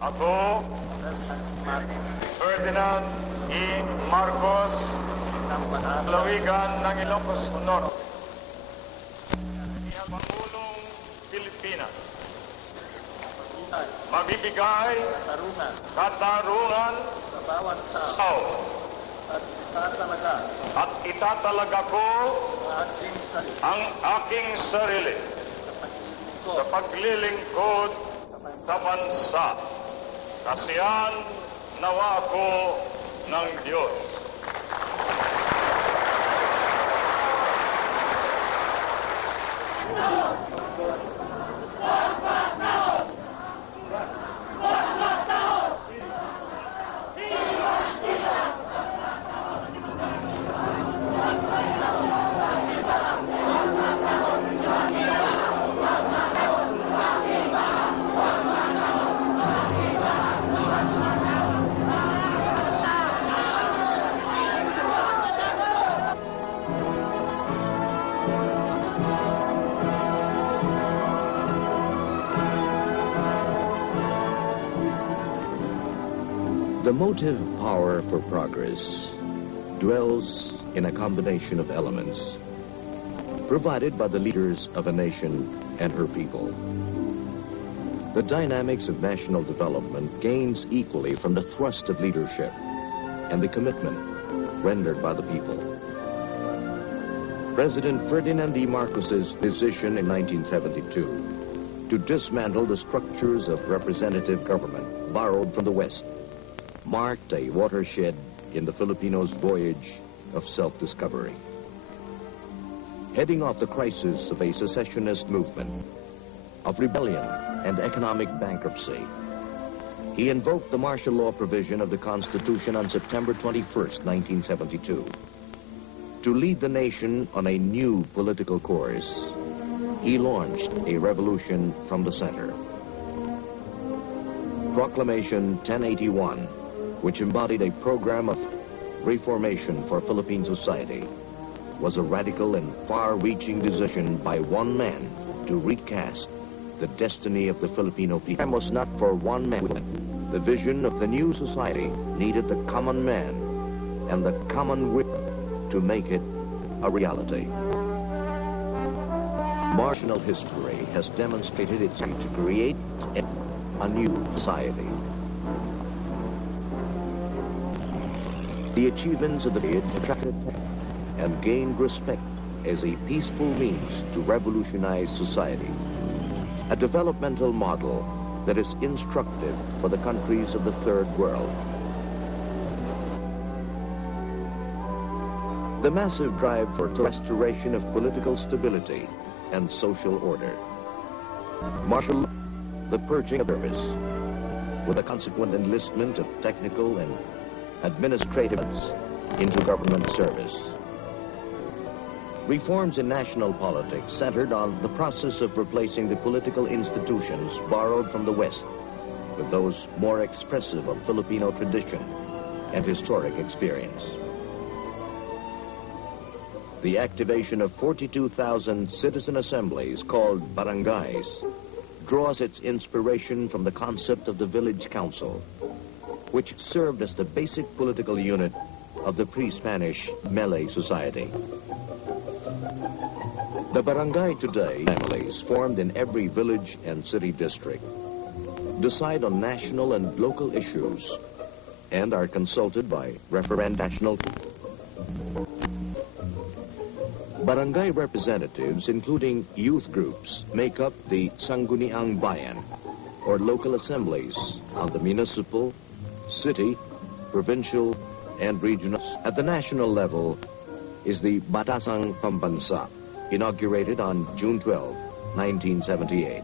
Ako, Ferdinand E. Marcos, Lawigan ng Ilocos Norte, Pangulong Pilipinas, magbibigay katarungan sa bawat tao at itatalaga ko ang aking sarili sa paglilingkod sa bansa. Kasiyan nawa ko ng Diyos. The motive power for progress dwells in a combination of elements provided by the leaders of a nation and her people. The dynamics of national development gains equally from the thrust of leadership and the commitment rendered by the people. President Ferdinand E. Marcos's decision in 1972 to dismantle the structures of representative government borrowed from the West marked a watershed in the Filipinos' voyage of self-discovery. Heading off the crisis of a secessionist movement, of rebellion and economic bankruptcy, he invoked the martial law provision of the Constitution on September 21st, 1972. To lead the nation on a new political course, he launched a revolution from the center. Proclamation 1081, which embodied a program of reformation for Philippine society, was a radical and far-reaching decision by one man to recast the destiny of the Filipino people. It was not for one man. The vision of the new society needed the common man and the common will to make it a reality. Martial history has demonstrated its need to create a new society. The achievements of the period attracted and gained respect as a peaceful means to revolutionize society, a developmental model that is instructive for the countries of the Third World. The massive drive for the restoration of political stability and social order. Martial law, the purging of service, with a consequent enlistment of technical and administrative into government service. Reforms in national politics centered on the process of replacing the political institutions borrowed from the West with those more expressive of Filipino tradition and historic experience. The activation of 42,000 citizen assemblies called barangays draws its inspiration from the concept of the village council, which served as the basic political unit of the pre-Spanish Malay society. The barangay today, families formed in every village and city district, decide on national and local issues and are consulted by national. Barangay representatives, including youth groups, make up the Sangguniang Bayan, or local assemblies on the municipal, city, provincial, and regional. At the national level is the Batasang Pambansa, inaugurated on June 12, 1978.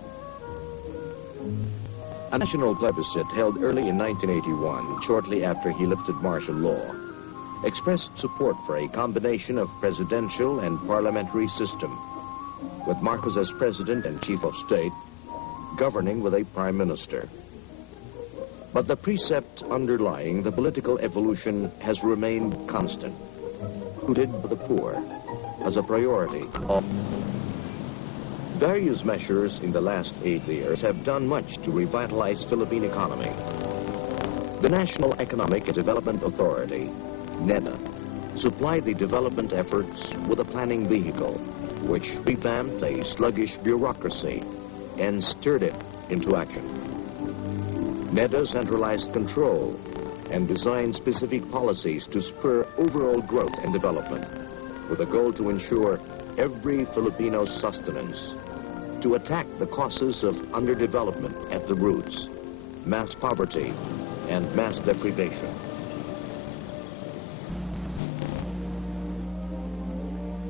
A national plebiscite held early in 1981, shortly after he lifted martial law, expressed support for a combination of presidential and parliamentary system, with Marcos as president and chief of state, governing with a prime minister. But the precept underlying the political evolution has remained constant, rooted for the poor as a priority. Various measures in the last 8 years have done much to revitalize Philippine economy. The National Economic and Development Authority, NEDA, supplied the development efforts with a planning vehicle, which revamped a sluggish bureaucracy and stirred it into action. NEDA centralized control and designed specific policies to spur overall growth and development, with a goal to ensure every Filipino's sustenance, to attack the causes of underdevelopment at the roots, mass poverty, and mass deprivation.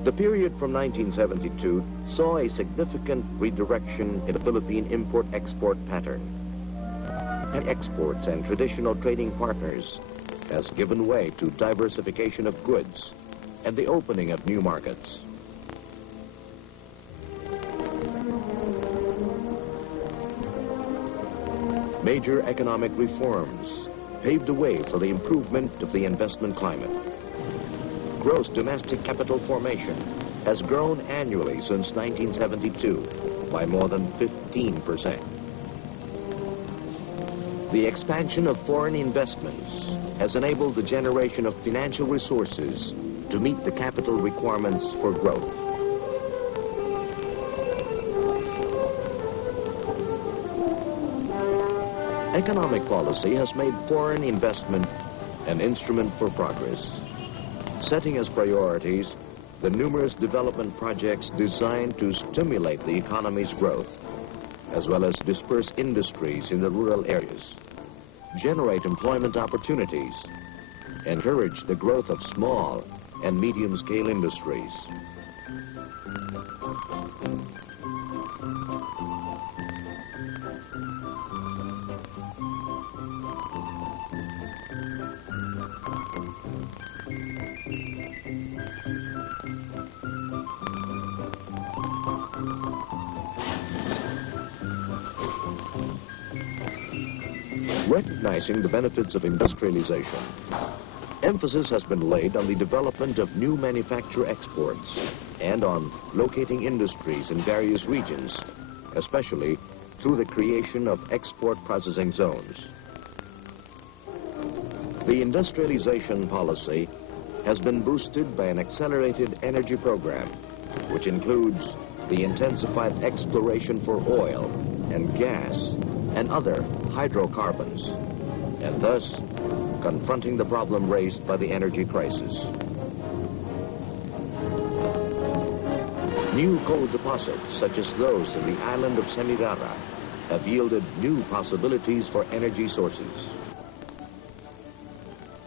The period from 1972 saw a significant redirection in the Philippine import-export pattern. And exports and traditional trading partners has given way to diversification of goods and the opening of new markets. Major economic reforms paved the way for the improvement of the investment climate. Gross domestic capital formation has grown annually since 1972 by more than 15%. The expansion of foreign investments has enabled the generation of financial resources to meet the capital requirements for growth. Economic policy has made foreign investment an instrument for progress, setting as priorities the numerous development projects designed to stimulate the economy's growth, as well as disperse industries in the rural areas, generate employment opportunities, encourage the growth of small and medium-scale industries. Recognizing the benefits of industrialization, emphasis has been laid on the development of new manufacture exports and on locating industries in various regions, especially through the creation of export processing zones. The industrialization policy has been boosted by an accelerated energy program, which includes the intensified exploration for oil and gas and other hydrocarbons, and thus confronting the problem raised by the energy crisis. New coal deposits, such as those in the island of Semirara, have yielded new possibilities for energy sources.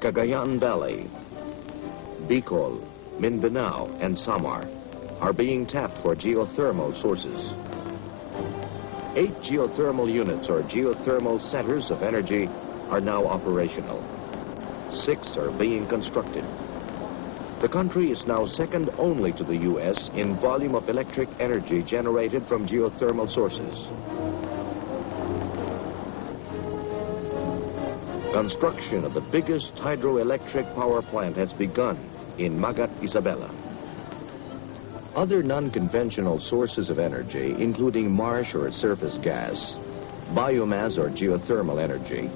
Cagayan Valley, Bicol, Mindanao, and Samar are being tapped for geothermal sources. 8 geothermal units, or geothermal centers of energy, are now operational. 6 are being constructed. The country is now second only to the U.S. in volume of electric energy generated from geothermal sources. Construction of the biggest hydroelectric power plant has begun in Magat, Isabela. Other non-conventional sources of energy, including marsh or surface gas, biomass or geothermal energy,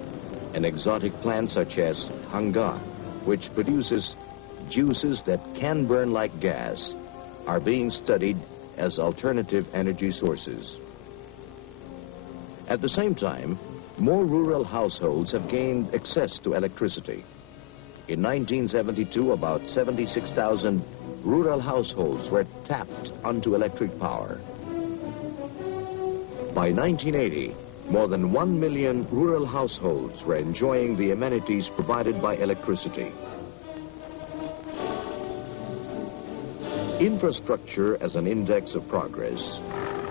and exotic plants such as hanga, which produces juices that can burn like gas, are being studied as alternative energy sources. At the same time, more rural households have gained access to electricity. In 1972, about 76,000 rural households were tapped onto electric power. By 1980, more than 1 million rural households were enjoying the amenities provided by electricity. Infrastructure as an index of progress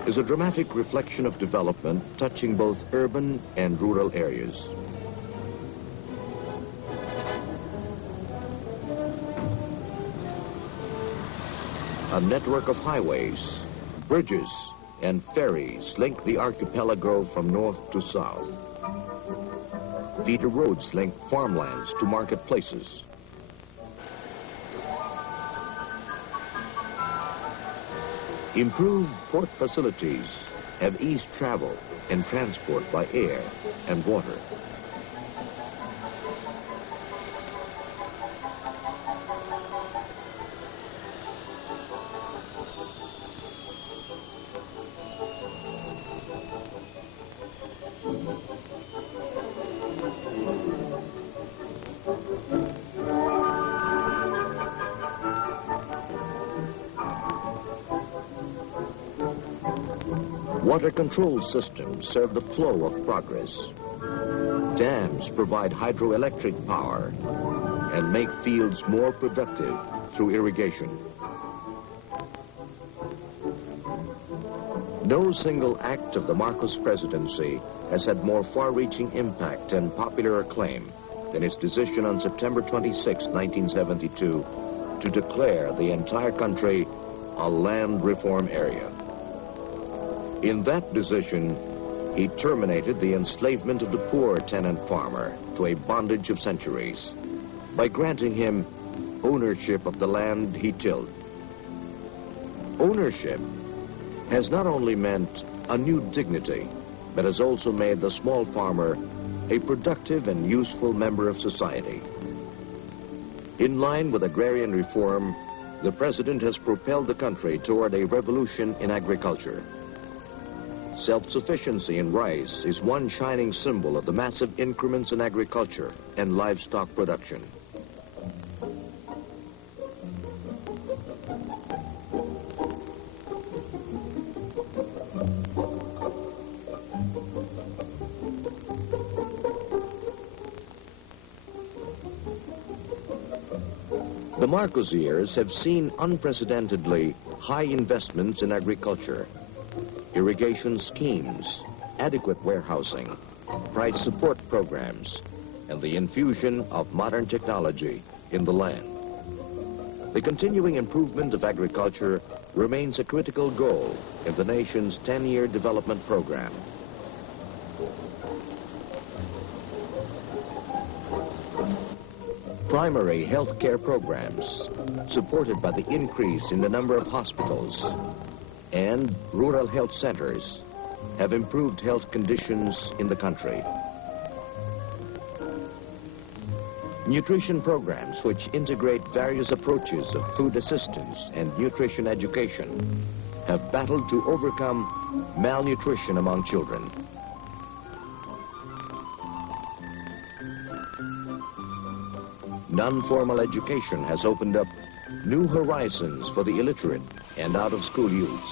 is a dramatic reflection of development touching both urban and rural areas. A network of highways, bridges, and ferries link the archipelago from north to south. Feeder roads link farmlands to marketplaces. Improved port facilities have eased travel and transport by air and water. Water control systems serve the flow of progress. Dams provide hydroelectric power and make fields more productive through irrigation. No single act of the Marcos presidency has had more far-reaching impact and popular acclaim than its decision on September 26, 1972, to declare the entire country a land reform area. In that decision, he terminated the enslavement of the poor tenant farmer to a bondage of centuries by granting him ownership of the land he tilled. Ownership has not only meant a new dignity, but has also made the small farmer a productive and useful member of society. In line with agrarian reform, the president has propelled the country toward a revolution in agriculture. Self-sufficiency in rice is one shining symbol of the massive increments in agriculture and livestock production. The Marcos years have seen unprecedentedly high investments in agriculture. Irrigation schemes, adequate warehousing, price support programs, and the infusion of modern technology in the land. The continuing improvement of agriculture remains a critical goal in the nation's 10-year development program. Primary health care programs, supported by the increase in the number of hospitals, and rural health centers have improved health conditions in the country. Nutrition programs which integrate various approaches of food assistance and nutrition education have battled to overcome malnutrition among children. Non-formal education has opened up new horizons for the illiterate and out-of-school youths.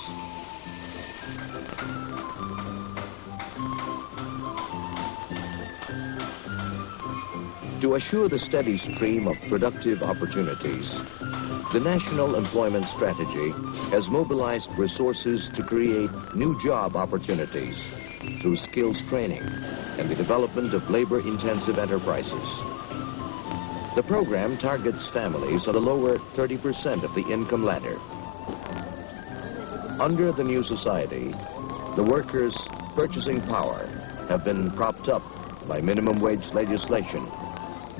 To assure the steady stream of productive opportunities, the National Employment Strategy has mobilized resources to create new job opportunities through skills training and the development of labor-intensive enterprises. The program targets families on the lower 30% of the income ladder. Under the new society, the workers' purchasing power have been propped up by minimum wage legislation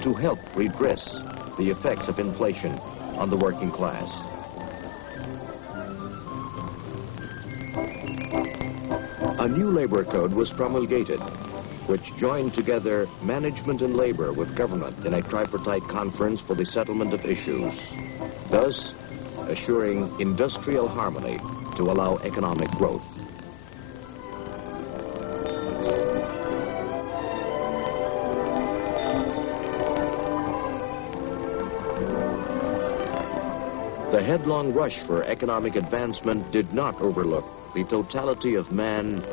to help redress the effects of inflation on the working class. A new labor code was promulgated, which joined together management and labor with government in a tripartite conference for the settlement of issues, thus assuring industrial harmony to allow economic growth. The headlong rush for economic advancement did not overlook the totality of man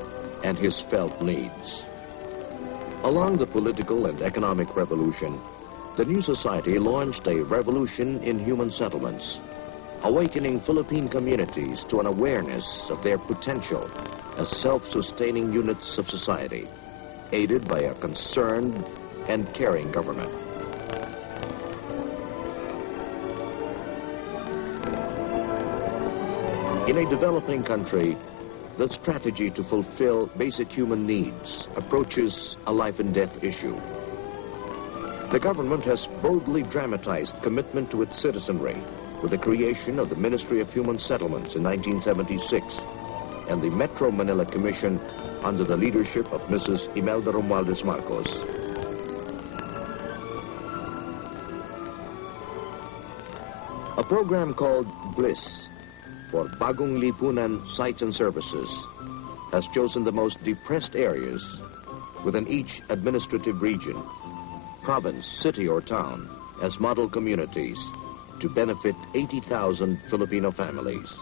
and his felt needs. Along the political and economic revolution, the new society launched a revolution in human settlements, awakening Philippine communities to an awareness of their potential as self-sustaining units of society, aided by a concerned and caring government. In a developing country, the strategy to fulfill basic human needs approaches a life and death issue. The government has boldly dramatized commitment to its citizenry with the creation of the Ministry of Human Settlements in 1976 and the Metro Manila Commission under the leadership of Mrs. Imelda Marcos. A program called BLISS, for Bagong Lipunan Sites and Services, has chosen the most depressed areas within each administrative region, province, city, or town as model communities to benefit 80,000 Filipino families.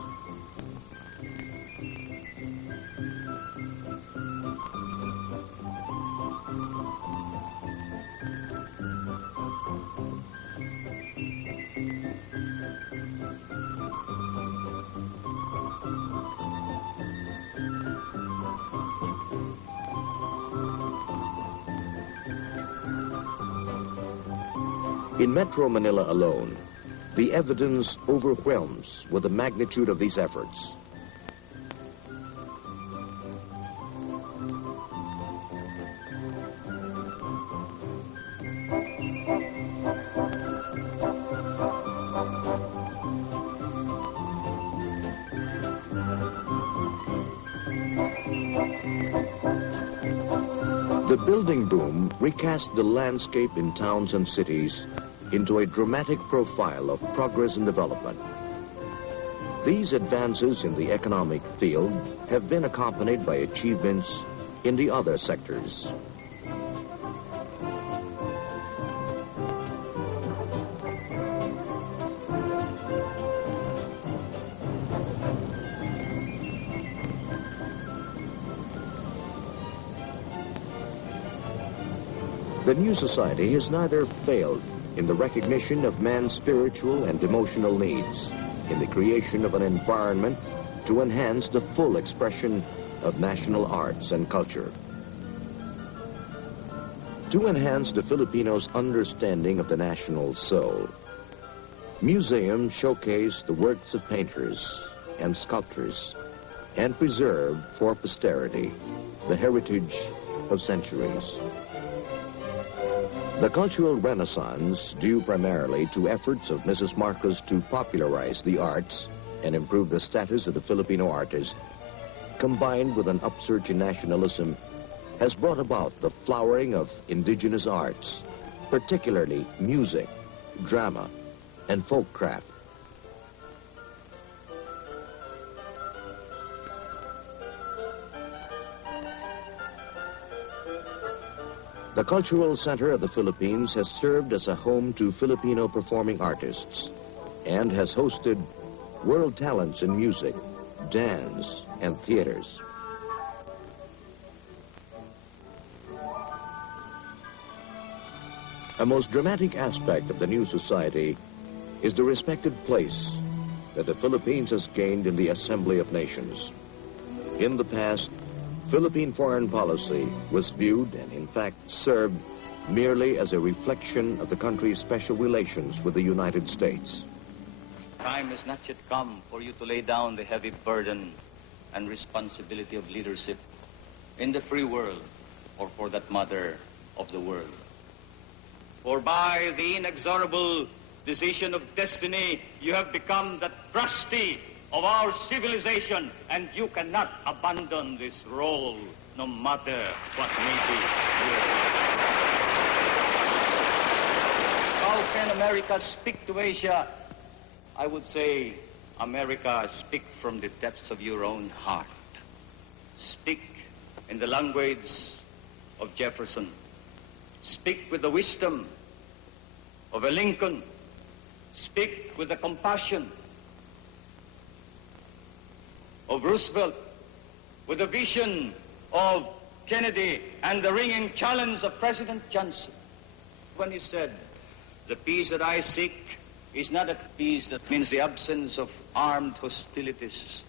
In Metro Manila alone, the evidence overwhelms with the magnitude of these efforts. The building boom recast the landscape in towns and cities into a dramatic profile of progress and development. These advances in the economic field have been accompanied by achievements in the other sectors. The new society has neither failed in the recognition of man's spiritual and emotional needs, in the creation of an environment to enhance the full expression of national arts and culture. To enhance the Filipinos' understanding of the national soul, museums showcase the works of painters and sculptors and preserve for posterity the heritage of centuries. The cultural renaissance, due primarily to efforts of Mrs. Marcos to popularize the arts and improve the status of the Filipino artist, combined with an upsurge in nationalism, has brought about the flowering of indigenous arts, particularly music, drama, and folk craft. The cultural center of the Philippines has served as a home to Filipino performing artists and has hosted world talents in music, dance, and theaters. A most dramatic aspect of the new society is the respected place that the Philippines has gained in the Assembly of Nations. In the past, Philippine foreign policy was viewed and in fact served merely as a reflection of the country's special relations with the United States. Time has not yet come for you to lay down the heavy burden and responsibility of leadership in the free world, or for that matter, of the world. For by the inexorable decision of destiny, you have become the trustee of our civilization, and you cannot abandon this role, no matter what may be. How can America speak to Asia? I would say, America, speak from the depths of your own heart. Speak in the language of Jefferson. Speak with the wisdom of a Lincoln. Speak with the compassion of Roosevelt, with the vision of Kennedy, and the ringing challenge of President Johnson, when he said, "The peace that I seek is not a peace that means the absence of armed hostilities.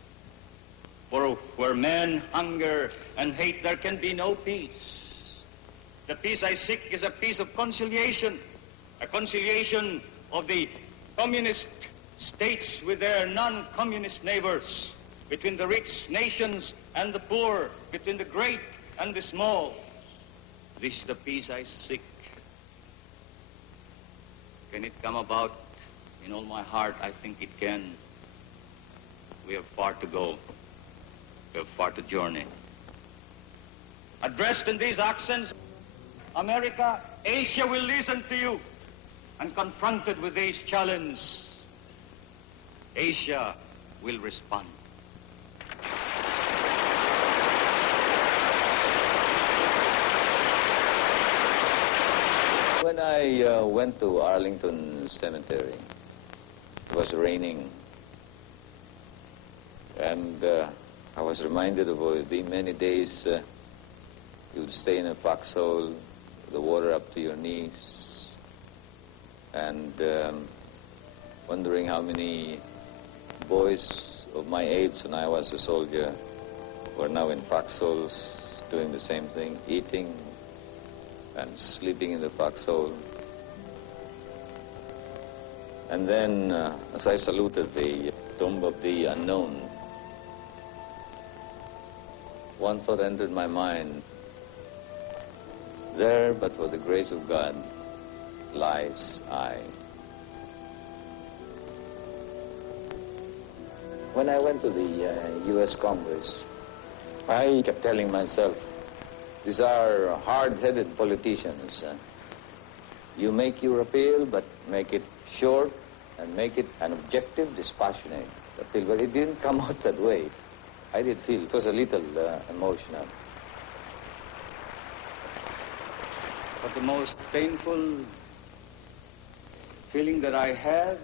For where men hunger and hate, there can be no peace. The peace I seek is a peace of conciliation, a conciliation of the communist states with their non-communist neighbors, between the rich nations and the poor, between the great and the small. This is the peace I seek. Can it come about In all my heart, I think it can. We have far to go. We have far to journey. Addressed in these accents, America, Asia will listen to you. And confronted with these challenges, Asia will respond. When I went to Arlington Cemetery, it was raining, and I was reminded of the many days you would stay in a foxhole, the water up to your knees, and wondering how many boys of my age when I was a soldier were now in foxholes doing the same thing, eating and sleeping in the foxhole. And then, as I saluted the tomb of the unknown, one thought entered my mind. There, but for the grace of God, lies I. When I went to the U.S. Congress, I kept telling myself, these are hard-headed politicians. You make your appeal, but make it short and make it an objective, dispassionate appeal. But it didn't come out that way. I did feel it was a little emotional. But the most painful feeling that I have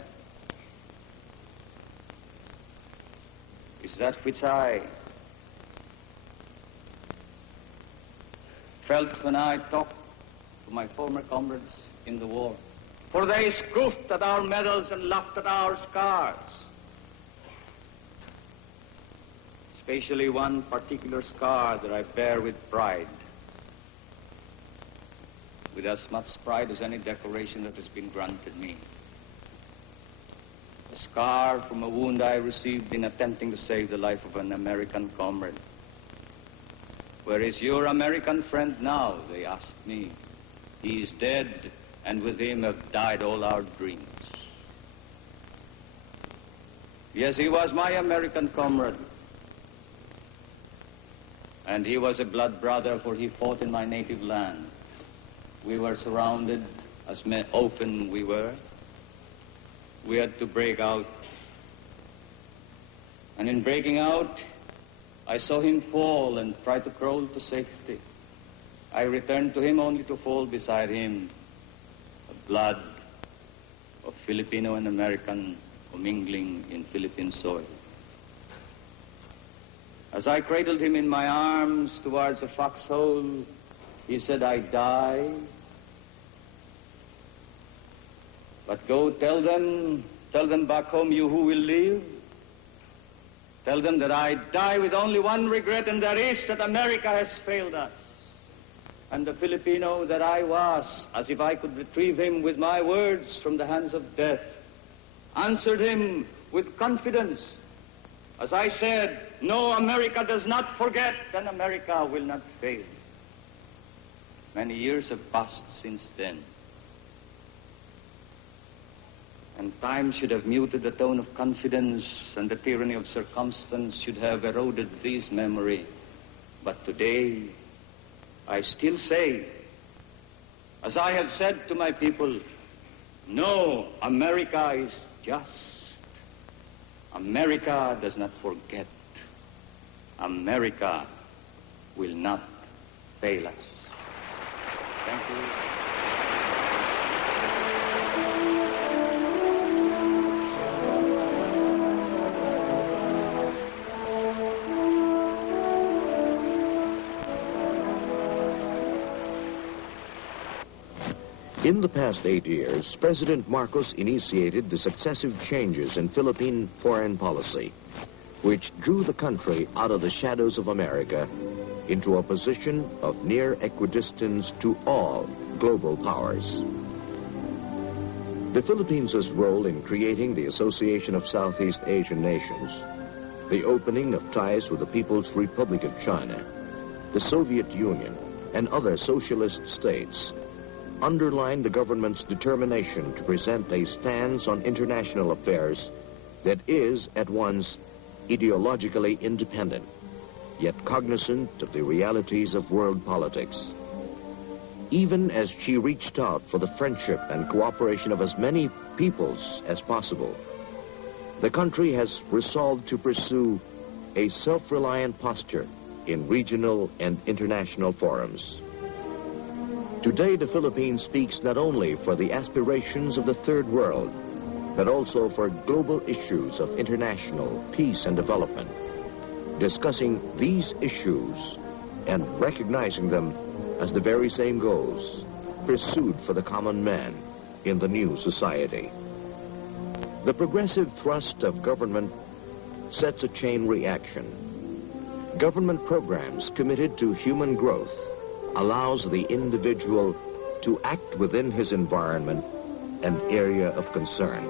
is that which I felt when I talked to my former comrades in the war. For they scoffed at our medals and laughed at our scars. Especially one particular scar that I bear with pride. With as much pride as any decoration that has been granted me. A scar from a wound I received in attempting to save the life of an American comrade. Where is your American friend now, they asked me. He is dead, and with him have died all our dreams. Yes, he was my American comrade. And he was a blood brother, for he fought in my native land. We were surrounded, as often we were. We had to break out. And in breaking out, I saw him fall and try to crawl to safety. I returned to him only to fall beside him. The blood of Filipino and American commingling in Philippine soil. As I cradled him in my arms towards the foxhole, he said, I die. But go tell them back home, you who will live. Tell them that I die with only one regret, and that is that America has failed us. And the Filipino that I was, as if I could retrieve him with my words from the hands of death, answered him with confidence. As I said, no, America does not forget, and America will not fail. Many years have passed since then. And time should have muted the tone of confidence, and the tyranny of circumstance should have eroded this memory. But today, I still say, as I have said to my people, no, America is just. America does not forget. America will not fail us. Thank you. In the past 8 years, President Marcos initiated the successive changes in Philippine foreign policy, which drew the country out of the shadows of America into a position of near equidistance to all global powers. The Philippines' role in creating the Association of Southeast Asian Nations, the opening of ties with the People's Republic of China, the Soviet Union, and other socialist states underlined the government's determination to present a stance on international affairs that is at once ideologically independent, yet cognizant of the realities of world politics. Even as she reached out for the friendship and cooperation of as many peoples as possible, the country has resolved to pursue a self-reliant posture in regional and international forums. Today, the Philippines speaks not only for the aspirations of the Third World, but also for global issues of international peace and development, discussing these issues and recognizing them as the very same goals pursued for the common man in the new society. The progressive thrust of government sets a chain reaction. Government programs committed to human growth allows the individual to act within his environment and area of concern.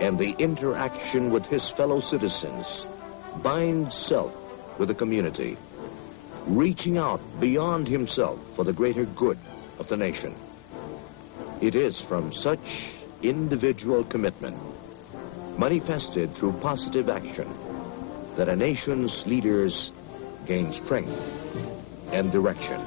And the interaction with his fellow citizens binds self with the community, reaching out beyond himself for the greater good of the nation. It is from such individual commitment, manifested through positive action, that a nation's leaders gain strength and direction.